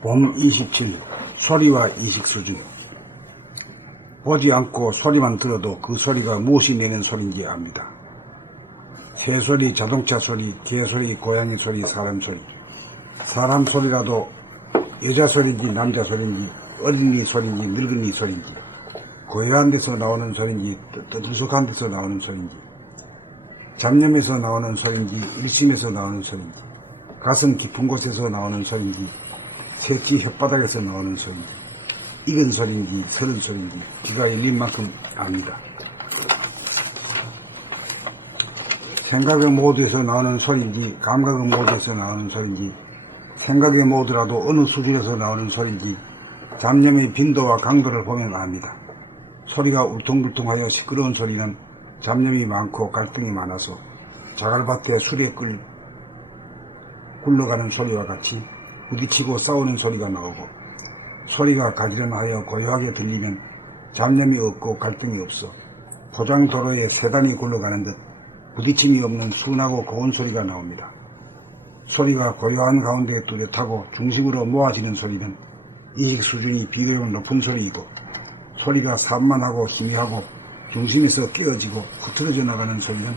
봄 27. 소리와 의식 수준. 보지 않고 소리만 들어도 그 소리가 무엇이 내는 소리인지 압니다. 새소리, 자동차 소리, 개소리, 고양이 소리, 사람 소리. 사람 소리라도 여자 소리인지 남자 소리인지 어린이 소리인지 늙은이 소리인지 고요한 데서 나오는 소리인지 떠들썩한 데서 나오는 소리인지 잡념에서 나오는 소리인지 일심에서 나오는 소리인지 가슴 깊은 곳에서 나오는 소리인지 새치 혓바닥에서 나오는 소리인지 익은 소리인지 서른 소리인지 귀가 열린 만큼 압니다. 생각의 모드에서 나오는 소리인지 감각의 모드에서 나오는 소리인지 생각의 모드라도 어느 수준에서 나오는 소리인지 잡념의 빈도와 강도를 보면 압니다. 소리가 울퉁불퉁하여 시끄러운 소리는 잡념이 많고 갈등이 많아서 자갈밭에 술에 굴러가는 소리와 같이 부딪히고 싸우는 소리가 나오고, 소리가 가지런하여 고요하게 들리면 잡념이 없고 갈등이 없어 포장도로에 세단이 굴러가는 듯 부딪힘이 없는 순하고 고운 소리가 나옵니다. 소리가 고요한 가운데 뚜렷하고 중심으로 모아지는 소리는 의식 수준이 비교적 높은 소리이고, 소리가 산만하고 희미하고 중심에서 깨어지고 흐트러져 나가는 소리는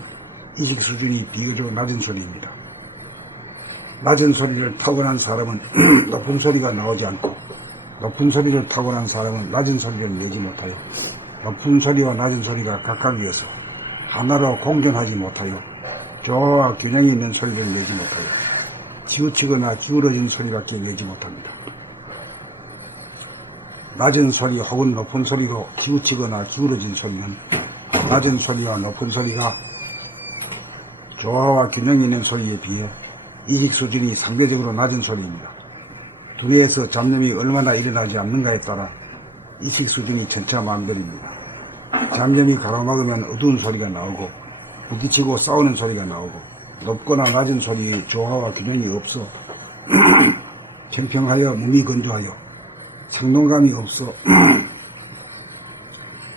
의식 수준이 비교적 낮은 소리입니다. 낮은 소리를 타고난 사람은 높은 소리가 나오지 않고, 높은 소리를 타고난 사람은 낮은 소리를 내지 못하여 높은 소리와 낮은 소리가 각각이어서 하나로 공존하지 못하여 조화와 균형이 있는 소리를 내지 못하여 치우치거나 기울어진 소리밖에 내지 못합니다. 낮은 소리 혹은 높은 소리로 치우치거나 기울어진 소리는 낮은 소리와 높은 소리가 조화와 균형이 있는 소리에 비해 의식 수준이 상대적으로 낮은 소리입니다. 두뇌에서 잡념이 얼마나 일어나지 않는가에 따라 의식 수준이 천차만별입니다. 잡념이 가로막으면 어두운 소리가 나오고 부딪히고 싸우는 소리가 나오고, 높거나 낮은 소리의 조화와 균형이 없어 평평하여 무미건조하여 생동감이 없어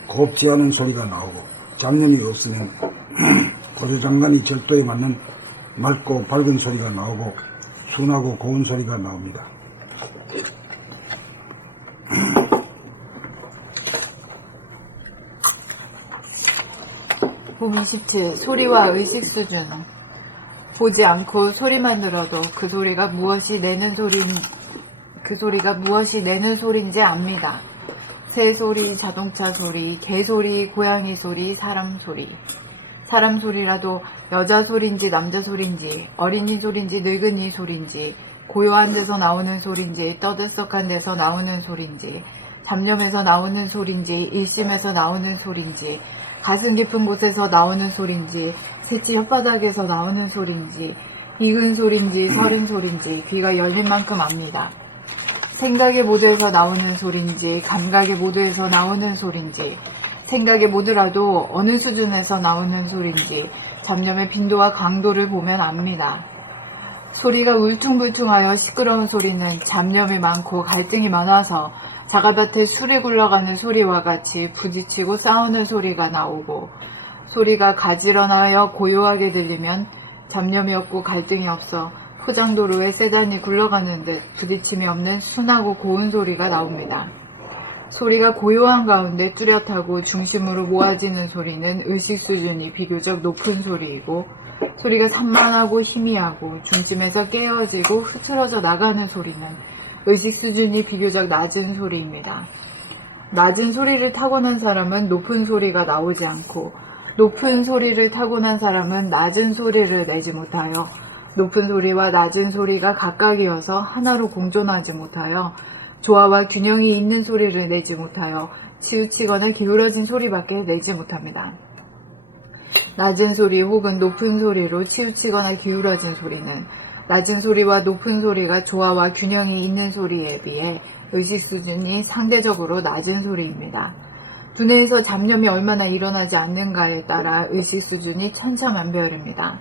곱지 않은 소리가 나오고, 잡념이 없으면 고조장관이 절도에 맞는 맑고 밝은 소리가 나오고 순하고 고운 소리가 나옵니다. 봄 27. 소리와 의식 수준. 보지 않고 소리만 들어도 그 소리가 무엇이 내는 소리인지 압니다. 새 소리, 자동차 소리, 개 소리, 고양이 소리, 사람 소리. 사람 소리라도 여자 소리인지 남자 소리인지 어린이 소리인지 늙은이 소리인지 고요한 데서 나오는 소리인지 떠들썩한 데서 나오는 소리인지 잡념에서 나오는 소리인지 일심에서 나오는 소리인지 가슴 깊은 곳에서 나오는 소리인지 새치 혓바닥에서 나오는 소리인지 익은 소리인지 서른 소리인지 귀가 열린 만큼 압니다. 생각의 모드에서 나오는 소리인지 감각의 모드에서 나오는 소리인지 생각의 모드라도 어느 수준에서 나오는 소리인지 잡념의 빈도와 강도를 보면 압니다. 소리가 울퉁불퉁하여 시끄러운 소리는 잡념이 많고 갈등이 많아서 자갈밭에 술이 굴러가는 소리와 같이 부딪히고 싸우는 소리가 나오고, 소리가 가지런하여 고요하게 들리면 잡념이 없고 갈등이 없어 포장도로에 세단이 굴러가는 듯 부딪힘이 없는 순하고 고운 소리가 나옵니다. 소리가 고요한 가운데 뚜렷하고 중심으로 모아지는 소리는 의식 수준이 비교적 높은 소리이고, 소리가 산만하고 희미하고 중심에서 깨어지고 흐트러져 나가는 소리는 의식 수준이 비교적 낮은 소리입니다. 낮은 소리를 타고난 사람은 높은 소리가 나오지 않고, 높은 소리를 타고난 사람은 낮은 소리를 내지 못하여 높은 소리와 낮은 소리가 각각이어서 하나로 공존하지 못하여 조화와 균형이 있는 소리를 내지 못하여 치우치거나 기울어진 소리밖에 내지 못합니다. 낮은 소리 혹은 높은 소리로 치우치거나 기울어진 소리는 낮은 소리와 높은 소리가 조화와 균형이 있는 소리에 비해 의식 수준이 상대적으로 낮은 소리입니다. 두뇌에서 잡념이 얼마나 일어나지 않는가에 따라 의식 수준이 천차만별입니다.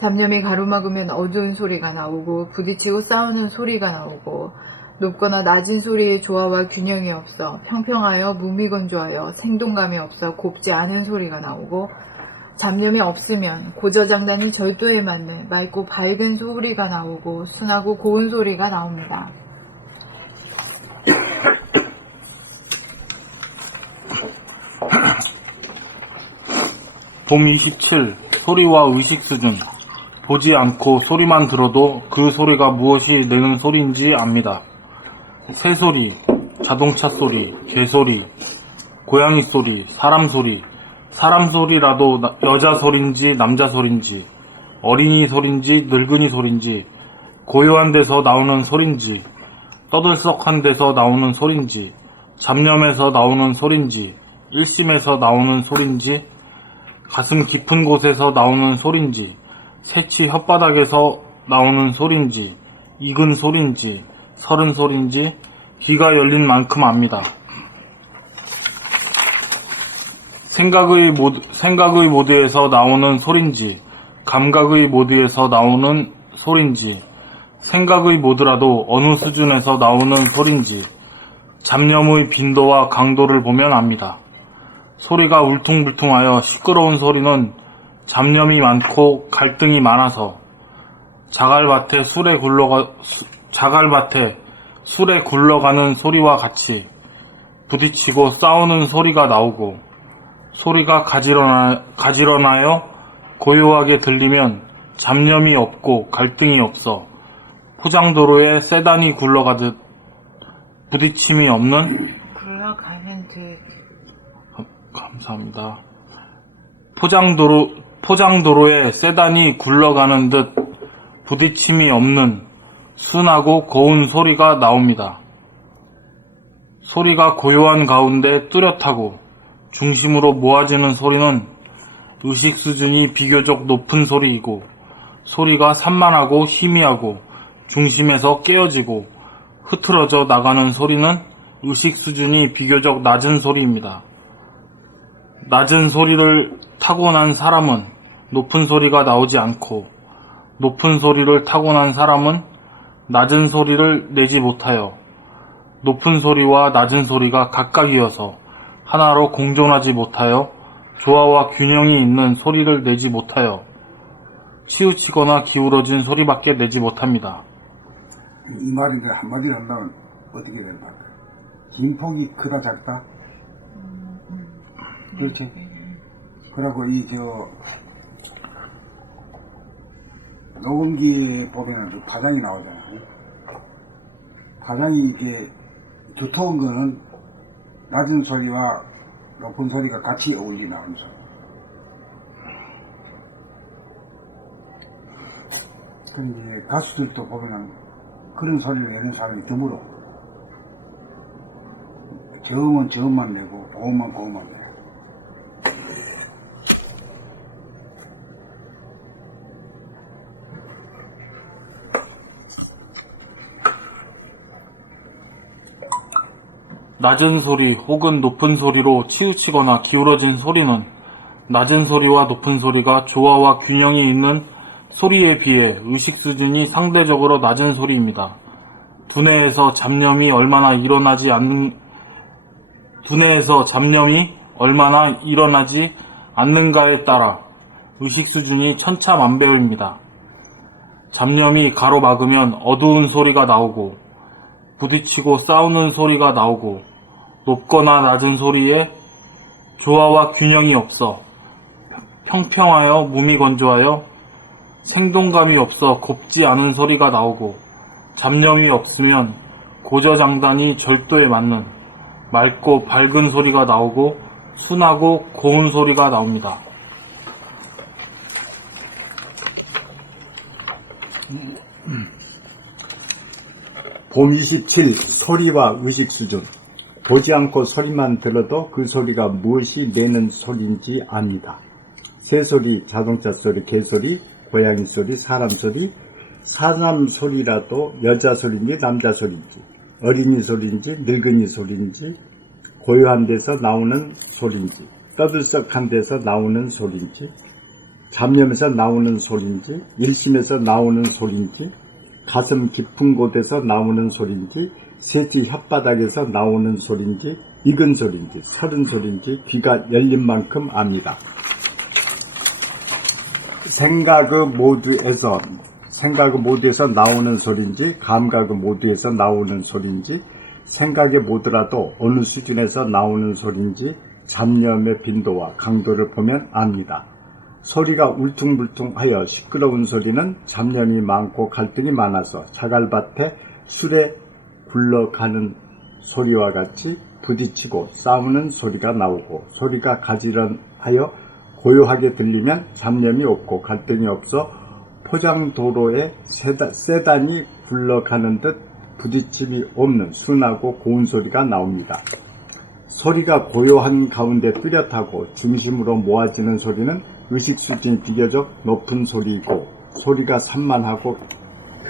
잡념이 가로막으면 어두운 소리가 나오고 부딪히고 싸우는 소리가 나오고, 높거나 낮은 소리의 조화와 균형이 없어 평평하여 무미건조하여 생동감이 없어 곱지 않은 소리가 나오고, 잡념이 없으면 고저장단이 절도에 맞는 맑고 밝은 소리가 나오고 순하고 고운 소리가 나옵니다. 봄 27. 소리와 의식 수준. 보지 않고 소리만 들어도 그 소리가 무엇이 내는 소리인지 압니다. 새소리, 자동차 소리, 개소리, 고양이 소리, 사람 소리. 사람 소리라도 여자 소리인지 남자 소리인지, 어린이 소리인지 늙은이 소리인지, 고요한 데서 나오는 소리인지, 떠들썩한 데서 나오는 소리인지, 잡념에서 나오는 소리인지, 일심에서 나오는 소리인지, 가슴 깊은 곳에서 나오는 소리인지, 새치 혓바닥에서 나오는 소리인지, 익은 소리인지, 서른 소리인지, 귀가 열린 만큼 압니다. 생각의 모드에서 나오는 소리인지, 감각의 모드에서 나오는 소리인지, 생각의 모드라도 어느 수준에서 나오는 소리인지, 잡념의 빈도와 강도를 보면 압니다. 소리가 울퉁불퉁하여 시끄러운 소리는 잡념이 많고 갈등이 많아서 자갈밭에 술에 굴러가는 소리와 같이 부딪히고 싸우는 소리가 나오고, 소리가 가지런하여 고요하게 들리면 잡념이 없고 갈등이 없어 포장도로에 세단이 굴러가듯 부딪힘이 없는 굴러가는 듯. 감사합니다. 포장도로에 세단이 굴러가는 듯 부딪힘이 없는 순하고 고운 소리가 나옵니다. 소리가 고요한 가운데 뚜렷하고 중심으로 모아지는 소리는 의식 수준이 비교적 높은 소리이고, 소리가 산만하고 희미하고 중심에서 깨어지고 흐트러져 나가는 소리는 의식 수준이 비교적 낮은 소리입니다. 낮은 소리를 타고난 사람은 높은 소리가 나오지 않고, 높은 소리를 타고난 사람은 낮은 소리를 내지 못하여 높은 소리와 낮은 소리가 각각이어서 하나로 공존하지 못하여 조화와 균형이 있는 소리를 내지 못하여 치우치거나 기울어진 소리밖에 내지 못합니다. 이 말인데 한마디로 한다면 어떻게 될까? 진폭이 크다 작다? 그렇지? 그러고 녹음기에 보면은 파장이 나오잖아요. 파장이 이게 두터운 거는 낮은 소리와 높은 소리가 같이 어울리는 소리. 그런데 가수들도 보면은 그런 소리를 내는 사람이 드물어. 저음은 저음만 내고 고음은 고음만 내고. 낮은 소리 혹은 높은 소리로 치우치거나 기울어진 소리는 낮은 소리와 높은 소리가 조화와 균형이 있는 소리에 비해 의식 수준이 상대적으로 낮은 소리입니다. 두뇌에서 잡념이 얼마나 일어나지 않는가에 따라 의식 수준이 천차만별입니다. 잡념이 가로막으면 어두운 소리가 나오고, 부딪히고 싸우는 소리가 나오고, 높거나 낮은 소리에 조화와 균형이 없어 평평하여 무미건조하여 생동감이 없어 곱지 않은 소리가 나오고, 잡념이 없으면 고저장단이 절도에 맞는 맑고 밝은 소리가 나오고 순하고 고운 소리가 나옵니다. 봄 27. 소리와 의식 수준. 보지 않고 소리만 들어도 그 소리가 무엇이 내는 소리인지 압니다. 새소리, 자동차 소리, 개소리, 고양이 소리, 사람 소리. 사람 소리라도 여자 소리인지 남자 소리인지, 어린이 소리인지 늙은이 소리인지, 고요한 데서 나오는 소리인지, 떠들썩한 데서 나오는 소리인지, 잡념에서 나오는 소리인지, 일심에서 나오는 소리인지, 가슴 깊은 곳에서 나오는 소리인지, 새치 혓바닥에서 나오는 소리인지, 익은 소리인지, 서른 소리인지 귀가 열린 만큼 압니다. 생각의 모두에서 나오는 소리인지 감각의 모두에서 나오는 소리인지 생각의 모두라도 어느 수준에서 나오는 소리인지 잡념의 빈도와 강도를 보면 압니다. 소리가 울퉁불퉁하여 시끄러운 소리는 잡념이 많고 갈등이 많아서 자갈밭에 술에 굴러가는 소리와 같이 부딪히고 싸우는 소리가 나오고, 소리가 가지런하여 고요하게 들리면 잡념이 없고 갈등이 없어 포장도로에 세단이 굴러가는 듯 부딪힘이 없는 순하고 고운 소리가 나옵니다. 소리가 고요한 가운데 뚜렷하고 중심으로 모아지는 소리는 의식 수준이 비교적 높은 소리이고, 소리가 산만하고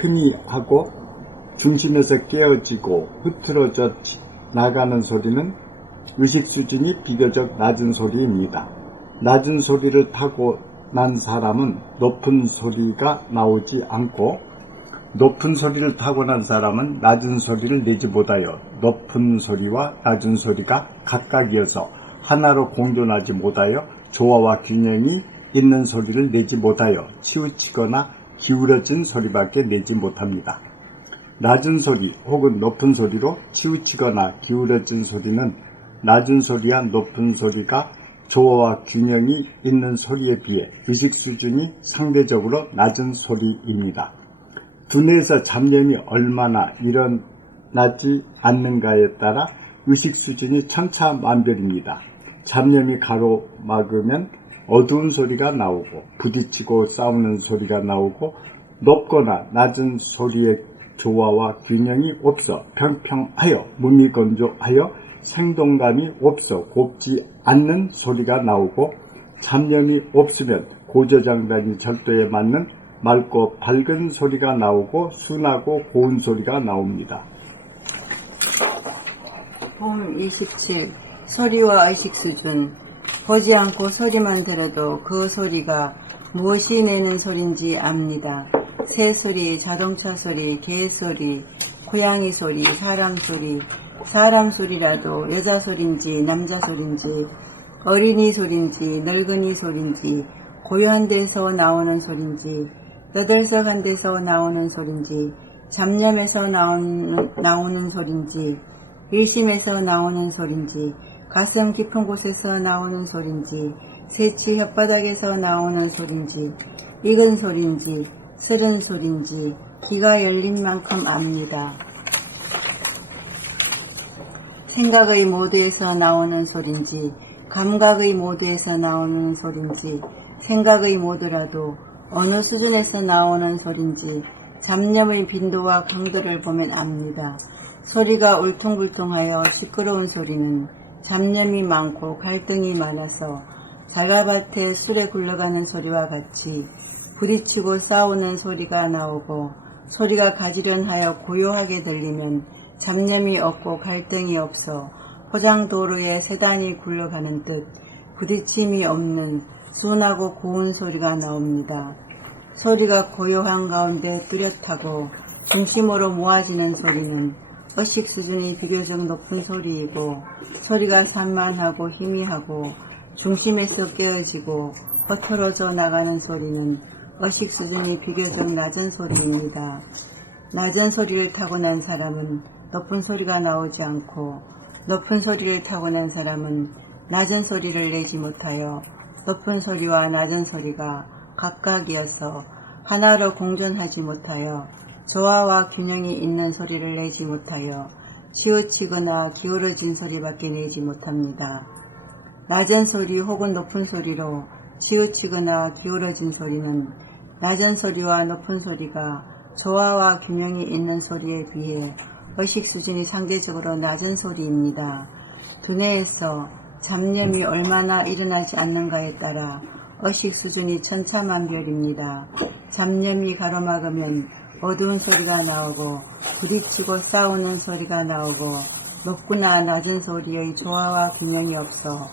희미하고 중심에서 깨어지고 흐트러져 나가는 소리는 의식 수준이 비교적 낮은 소리입니다. 낮은 소리를 타고난 사람은 높은 소리가 나오지 않고, 높은 소리를 타고난 사람은 낮은 소리를 내지 못하여 높은 소리와 낮은 소리가 각각이어서 하나로 공존하지 못하여 조화와 균형이 있는 소리를 내지 못하여 치우치거나 기울어진 소리밖에 내지 못합니다. 낮은 소리 혹은 높은 소리로 치우치거나 기울어진 소리는 낮은 소리와 높은 소리가 조화와 균형이 있는 소리에 비해 의식 수준이 상대적으로 낮은 소리입니다. 두뇌에서 잡념이 얼마나 일어나지 않는가에 따라 의식 수준이 천차만별입니다. 잡념이 가로막으면 어두운 소리가 나오고 부딪히고 싸우는 소리가 나오고, 높거나 낮은 소리의 조화와 균형이 없어 평평하여 무미건조하여 생동감이 없어 곱지 않는 소리가 나오고, 잡념이 없으면 고저장단이 절도에 맞는 맑고 밝은 소리가 나오고 순하고 고운 소리가 나옵니다. 봄 27. 소리와 의식 수준. 보지 않고 소리만 들어도 그 소리가 무엇이 내는 소리인지 압니다. 새 소리, 자동차 소리, 개 소리, 고양이 소리, 사람 소리. 사람 소리라도 여자 소리인지 남자 소리인지 어린이 소리인지 늙은이 소리인지 고요한 데서 나오는 소리인지 떠들썩한 데서 나오는 소리인지 잡념에서 나오는 소리인지 일심에서 나오는 소리인지 가슴 깊은 곳에서 나오는 소리인지 새치 혓바닥에서 나오는 소리인지 익은 소리인지 쓰른 소리인지 귀가 열린 만큼 압니다. 생각의 모드에서 나오는 소리인지 감각의 모드에서 나오는 소리인지 생각의 모드라도 어느 수준에서 나오는 소리인지 잡념의 빈도와 강도를 보면 압니다. 소리가 울퉁불퉁하여 시끄러운 소리는 잡념이 많고 갈등이 많아서 자갈밭에 술에 굴러가는 소리와 같이 부딪히고 싸우는 소리가 나오고, 소리가 가지런하여 고요하게 들리면 잡념이 없고 갈등이 없어 포장도로에 세단이 굴러가는 듯 부딪힘이 없는 순하고 고운 소리가 나옵니다. 소리가 고요한 가운데 뚜렷하고 중심으로 모아지는 소리는 의식 수준이 비교적 높은 소리이고, 소리가 산만하고 희미하고 중심에서 깨어지고 허털어져 나가는 소리는 의식 수준이 비교적 낮은 소리입니다. 낮은 소리를 타고난 사람은 높은 소리가 나오지 않고, 높은 소리를 타고난 사람은 낮은 소리를 내지 못하여 높은 소리와 낮은 소리가 각각이어서 하나로 공존하지 못하여 조화와 균형이 있는 소리를 내지 못하여 치우치거나 기울어진 소리밖에 내지 못합니다. 낮은 소리 혹은 높은 소리로 치우치거나 기울어진 소리는 낮은 소리와 높은 소리가 조화와 균형이 있는 소리에 비해 의식 수준이 상대적으로 낮은 소리입니다. 두뇌에서 잡념이 얼마나 일어나지 않는가에 따라 의식 수준이 천차만별입니다. 잡념이 가로막으면 어두운 소리가 나오고 부딪히고 싸우는 소리가 나오고, 높거나 낮은 소리의 조화와 균형이 없어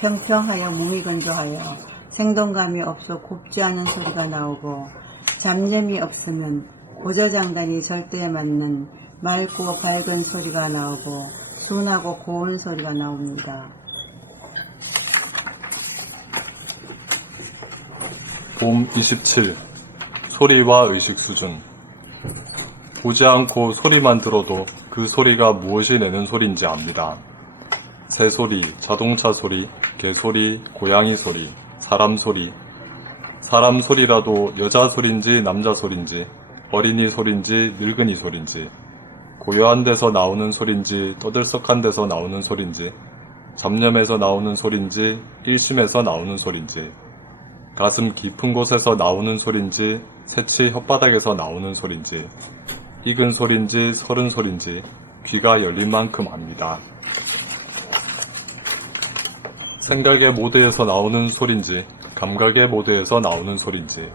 평평하여 무미건조하여 생동감이 없어 곱지 않은 소리가 나오고, 잡념이 없으면 고저장단이 절도에 맞는 맑고 밝은 소리가 나오고 순하고 고운 소리가 나옵니다. 봄 27. 소리와 의식 수준. 보지 않고 소리만 들어도 그 소리가 무엇이 내는 소리인지 압니다. 새소리, 자동차 소리, 개소리, 고양이 소리, 사람 소리. 사람 소리라도 여자 소리인지 남자 소리인지, 어린이 소리인지 늙은이 소리인지, 고요한 데서 나오는 소리인지 떠들썩한 데서 나오는 소리인지, 잡념에서 나오는 소리인지 일심에서 나오는 소리인지, 가슴 깊은 곳에서 나오는 소리인지 새치 혓바닥에서 나오는 소리인지, 익은 소리인지 서른 소리인지 귀가 열린 만큼 압니다. 생각의 모드에서 나오는 소리인지 감각의 모드에서 나오는 소리인지,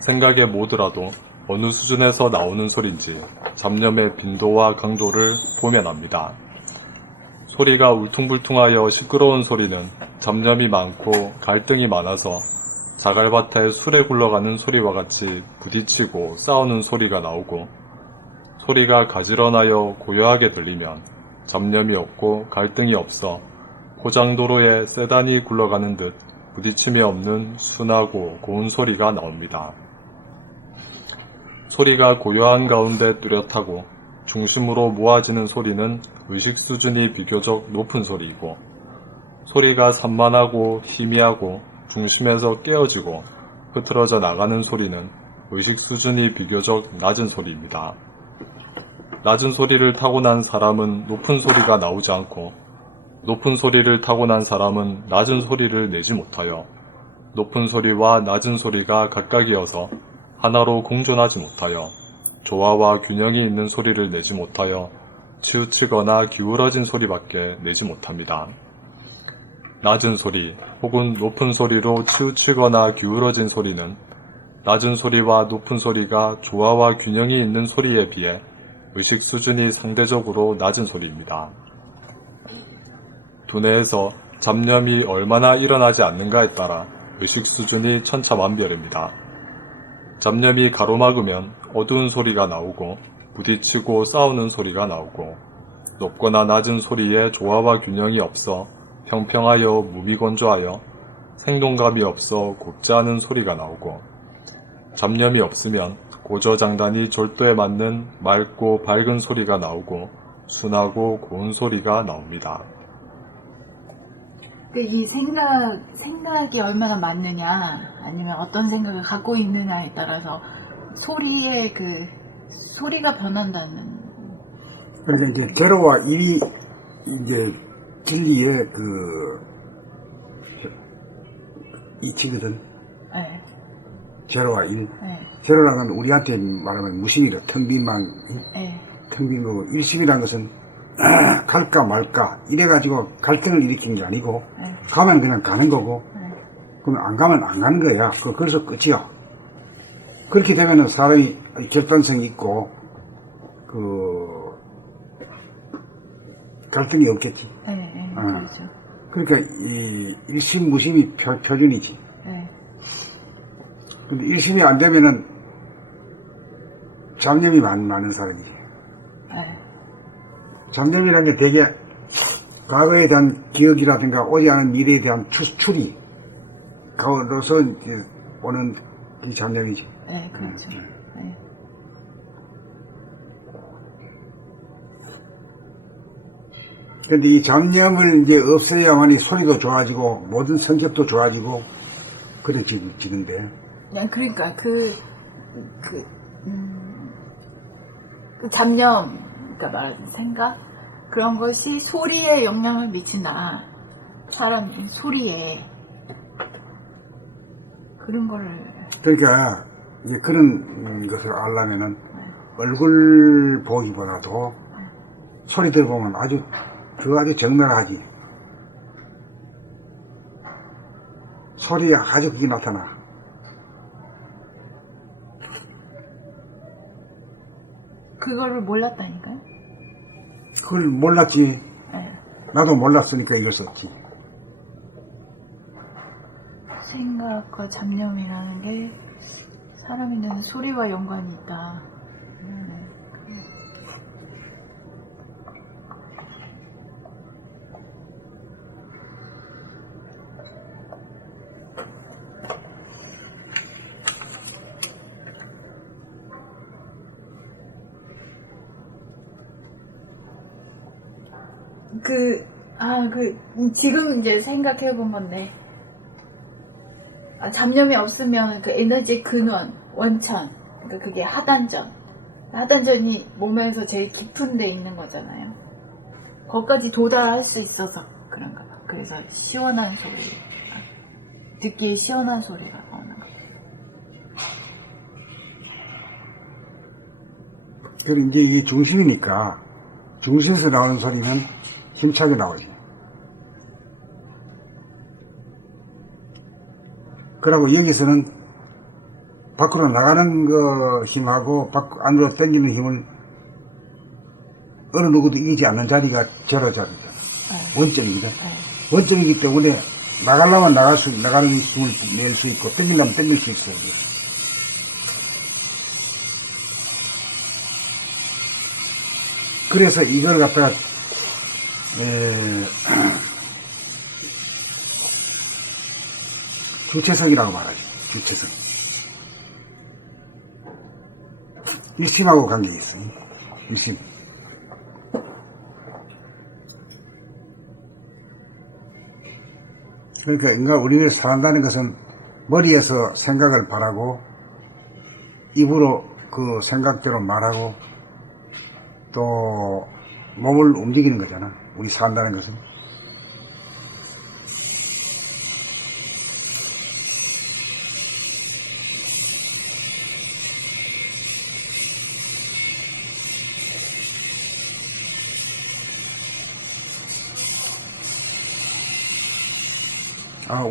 생각의 모드라도 어느 수준에서 나오는 소리인지 잡념의 빈도와 강도를 보면 압니다. 소리가 울퉁불퉁하여 시끄러운 소리는 잡념이 많고 갈등이 많아서 자갈밭에 술에 굴러가는 소리와 같이 부딪히고 싸우는 소리가 나오고, 소리가 가지런하여 고요하게 들리면 잡념이 없고 갈등이 없어 포장도로에 세단이 굴러가는 듯 부딪힘이 없는 순하고 고운 소리가 나옵니다. 소리가 고요한 가운데 뚜렷하고 중심으로 모아지는 소리는 의식 수준이 비교적 높은 소리이고, 소리가 산만하고 희미하고 중심에서 깨어지고 흐트러져 나가는 소리는 의식 수준이 비교적 낮은 소리입니다. 낮은 소리를 타고난 사람은 높은 소리가 나오지 않고, 높은 소리를 타고난 사람은 낮은 소리를 내지 못하여 높은 소리와 낮은 소리가 각각이어서 하나로 공존하지 못하여 조화와 균형이 있는 소리를 내지 못하여 치우치거나 기울어진 소리밖에 내지 못합니다. 낮은 소리 혹은 높은 소리로 치우치거나 기울어진 소리는 낮은 소리와 높은 소리가 조화와 균형이 있는 소리에 비해 의식 수준이 상대적으로 낮은 소리입니다. 두뇌에서 잡념이 얼마나 일어나지 않는가에 따라 의식 수준이 천차만별입니다. 잡념이 가로막으면 어두운 소리가 나오고 부딪히고 싸우는 소리가 나오고, 높거나 낮은 소리에 조화와 균형이 없어 평평하여 무미건조하여 생동감이 없어 곱지 않은 소리가 나오고, 잡념이 없으면 고저장단이 절도에 맞는 맑고 밝은 소리가 나오고 순하고 고운 소리가 나옵니다. 이 생각이 얼마나 맞느냐, 아니면 어떤 생각을 갖고 있느냐에 따라서 소리의 소리가 변한다는. 그러니까 이제 제로와 일이 이제 진리의 이치거든. 네. 제로와 일. 네. 제로라는 건 우리한테 말하면 무심이라 텅 빈 네. 텅 빈 거고, 일심이라는 것은 갈까 말까 이래가지고 갈등을 일으키는 게 아니고, 네. 가면 그냥 가는 거고, 네. 그럼 안 가면 안 가는 거야. 그래서 끝이야. 그렇게 되면은 사람이 결단성이 있고 갈등이 없겠지. 네. 네. 그렇죠. 그러니까 이 일심 무심이 표준이지. 네. 근데 일심이 안 되면은 잡념이 많은 사람이지. 네. 잡념이라는 게 되게 과거에 대한 기억이라든가 오지 않은 미래에 대한 추리 가로서 이제 오는 이 잡념이지. 네. 그렇죠. 네. 근데 이 잡념을 이제 없애야만이 소리도 좋아지고 모든 성격도 좋아지고 그래지는데. 그러니까 그 잡념, 그러니까 말하는 생각, 그런 것이 소리에 영향을 미친다. 사람 소리에 그런 거를. 그러니까 이제 그런 것을 알려면은 얼굴 보기보다도 소리 들어보면 아주 정밀하지. 소리에 아주 그게 나타나. 그거를 몰랐다니까요? 그걸 몰랐지. 네. 나도 몰랐으니까 이걸 썼지. 생각과 잡념이라는 게 사람이 내는 소리와 연관이 있다. 지금 이제 생각해 본 건데, 잡념이 없으면 그 에너지 근원, 원천, 그러니까 그게 하단전. 하단전이 몸에서 제일 깊은 데 있는 거잖아요. 거기까지 도달할 수 있어서 그런가 봐. 그래서 시원한 소리, 듣기에 시원한 소리가 나오는 거. 그리고 이제 이게 중심이니까 중심에서 나오는 소리는 힘차게 나오지. 그리고 여기서는 밖으로 나가는 거 힘하고 안으로 당기는 힘을 어느 누구도 이기지 않는 자리가 제로 자리잖아. 원점이거든. 원점이기 때문에 나가려면 나가는 힘을 낼 수 있고 당기려면 당길 수 있어요. 그래서 이걸 갖다가 주체성이라고 말하죠. 주체성. 일심하고 관계가 있어요. 일심. 그러니까 인간 우리를 살아간다는 것은 머리에서 생각을 바라고 입으로 그 생각대로 말하고 또 몸을 움직이는 거잖아. 우리 산다는 것은.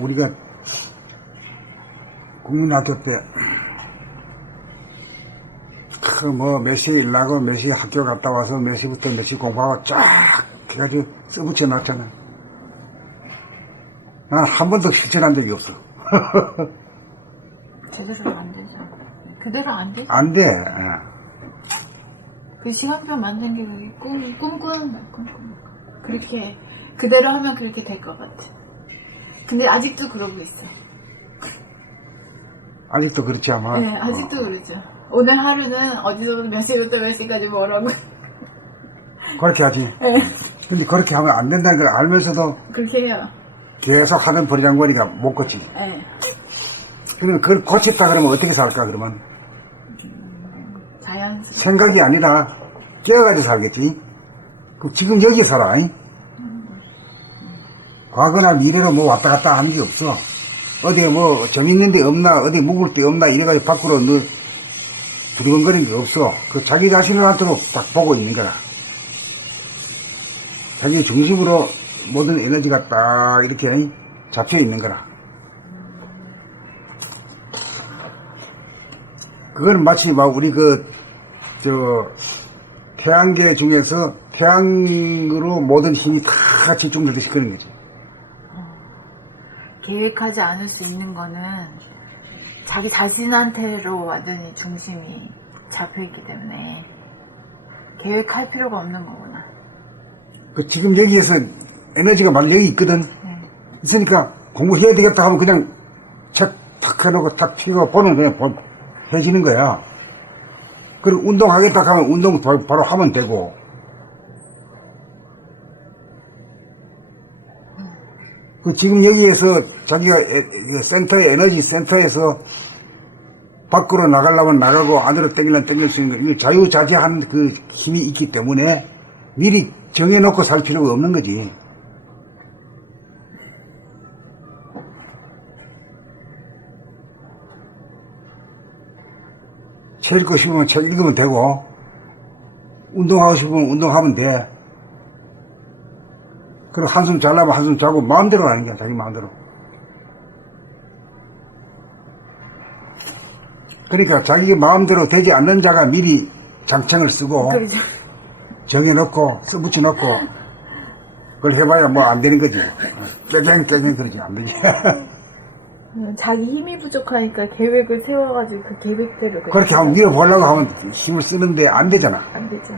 우리가 국민학교 때 몇 시에 일 나고 몇 시에 학교 갔다 와서 몇 시부터 몇 시 공부하고 쫙 해가지고 써붙여 놨잖아. 난 한 번도 실천한 적이 없어. 제대로 안 되죠. 그대로 안 되죠. 안 돼. 그 시간표 만든 게 그게 꿈꾸는 거야, 꿈꾸는 거. 그렇게, 그대로 하면 그렇게 될 것 같아. 근데 아직도 그러고 있어요. 아직도 그렇지 아마. 네, 아직도 그러죠. 오늘 하루는 어디서부터 몇 시부터 몇 시까지 뭐라고. 그렇게 하지. 네, 근데 그렇게 하면 안 된다는 걸 알면서도 그렇게 해요. 계속 하는 버리장머리가 못 고치. 네, 그러면 그걸 고쳤다 그러면 어떻게 살까 그러면? 자연스럽게. 생각이 아니라 깨어가지고 살겠지. 그럼 지금 여기에 살아. 과거나 미래로 뭐 왔다 갔다 하는 게 없어. 어디에 뭐 정 있는 데 없나, 어디 묵을 데 없나, 이래가지고 밖으로 너 두리번거리는 게 없어. 그 자기 자신을 한테로 딱 보고 있는 거라. 자기 중심으로 모든 에너지가 딱 이렇게 잡혀 있는 거라. 그건 마치 막 우리 태양계 중에서 태양으로 모든 힘이 다 집중되듯이 그런 거지. 계획하지 않을 수 있는 거는 자기 자신한테로 완전히 중심이 잡혀있기 때문에 계획할 필요가 없는 거구나. 지금 여기에서 에너지가 막 여기 있거든. 네. 있으니까 공부해야 되겠다 하면 그냥 책 탁 해놓고 탁 튀고 보면 그냥 해지는 거야. 그리고 운동하겠다 하면 운동 바로 하면 되고. 지금 여기에서 자기가 센터의 에너지 센터에서 밖으로 나가려면 나가고 안으로 당기려면 당길 수 있는 거, 자유자재한 그 힘이 있기 때문에 미리 정해놓고 살 필요가 없는 거지. 책 읽고 싶으면 책 읽으면 되고, 운동하고 싶으면 운동하면 돼. 그리고 한숨 자려면 한숨 자고 마음대로 하는 거야, 자기 마음대로. 그러니까 자기 마음대로 되지 않는 자가 미리 장청을 쓰고 그렇죠. 정해놓고 써붙여놓고 그걸 해봐야 뭐 안 되는 거지. 깨갱 그러지 안 되지. 자기 힘이 부족하니까 계획을 세워가지고 그 계획대로 그렇게 하면 밀어보려고 하면 힘을 쓰는데 안 되잖아. 안 되죠.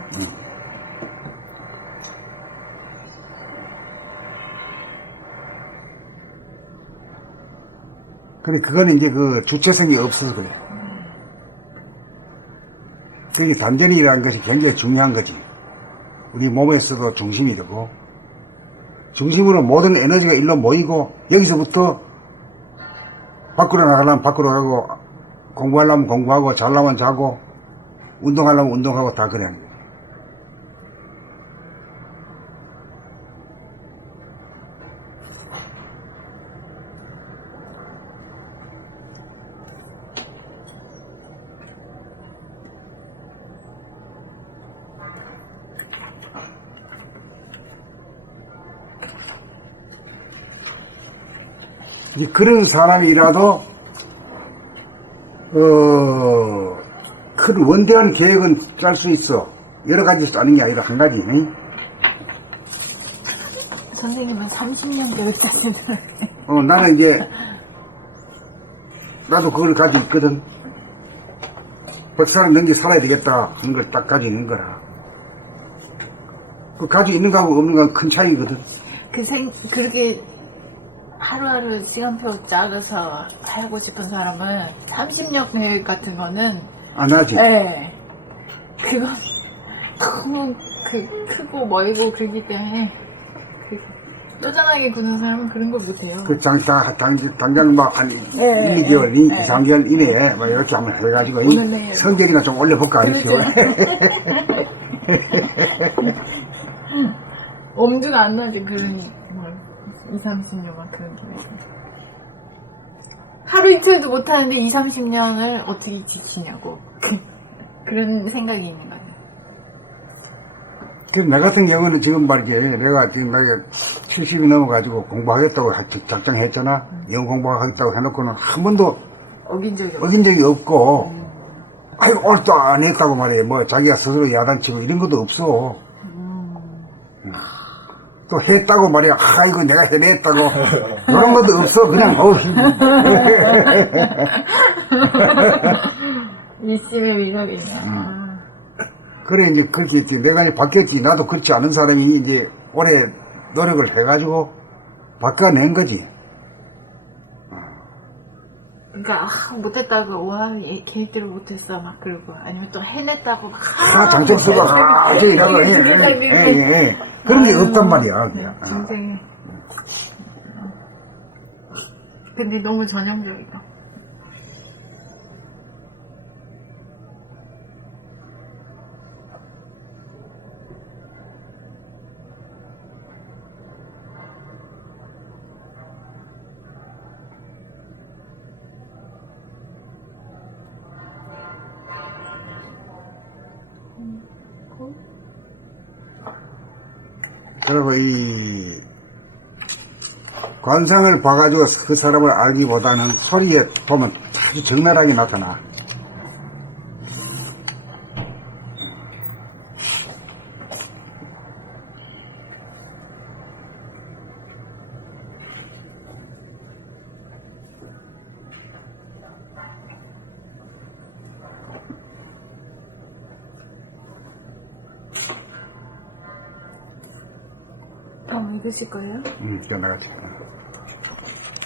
근데 그거는 이제 그 주체성이 없어서 그래. 그게 단전이라는 것이 굉장히 중요한 거지. 우리 몸에서도 중심이 되고 중심으로 모든 에너지가 일로 모이고 여기서부터 밖으로 나가려면 밖으로 가고 공부하려면 공부하고 잘나면 자고 운동하려면 운동하고 다 그래. 이제 그런 사람이라도 큰 원대한 계획은 짤 수 있어. 여러 가지 짜는 게 아니라 한 가지. 선생님은 30년 계획 짜시더라고요. 나는 이제 나도 그걸 가지고 있거든. 100살을 넘게 살아야 되겠다 하는 걸 딱 가지고 있는 거라. 그 가지고 있는 거하고 없는 거하고 큰 차이거든. 그렇게 하루하루 시간표 짜서 하고 싶은 사람은 30년 계획 같은 거는 안 하지. 네. 그건 너무 크고 멀고 그러기 때문에 쪼잔하게 구는 사람은 그런 걸 못해요. 그 당장 막 한 1, 2개월, 2, 3개월 이내에 막 이렇게 한번 해가지고 오늘 내일. 성격이나 좀 올려볼까 아니지. 엄두가 안 나지 그런 2, 30년만 그런 게. 하루 이틀도 못하는데 2, 30년을 어떻게 지키냐고 그런 생각이 있는 거예요. 그럼 나 같은 경우는 지금 말이지, 내가 지금 나이가 70이 넘어가지고 공부하겠다고 작정했잖아. 영어 공부하겠다고 해놓고는 한 번도 어긴 적이 없어요. 어긴 적이 없고, 아이고, 오늘 또 안 했다고 말이야. 뭐 자기가 스스로 야단치고 이런 것도 없어. 또 했다고 말이야. 아이고, 내가 해냈다고. 그런 것도 없어. 그냥, 일심의 위력이네. 그래, 이제 그렇게 했지. 내가 이제 바뀌었지. 나도 그렇지 않은 사람이 이제 오래 노력을 해가지고 바꿔낸 거지. 그러니까 못했다고 와얘 계획대로 못했어 막 그러고 아니면 또 해냈다고 막 장책 쓰고, 저기라고 그런 게 없단 말이야. 그냥. 진짜. 근데 너무 전형적이다. 그리고 이 관상을 봐가지고 그 사람을 알기보다는 소리에 보면 아주 적나라하게 나타나. 다 읽으실 거예요? 나가지.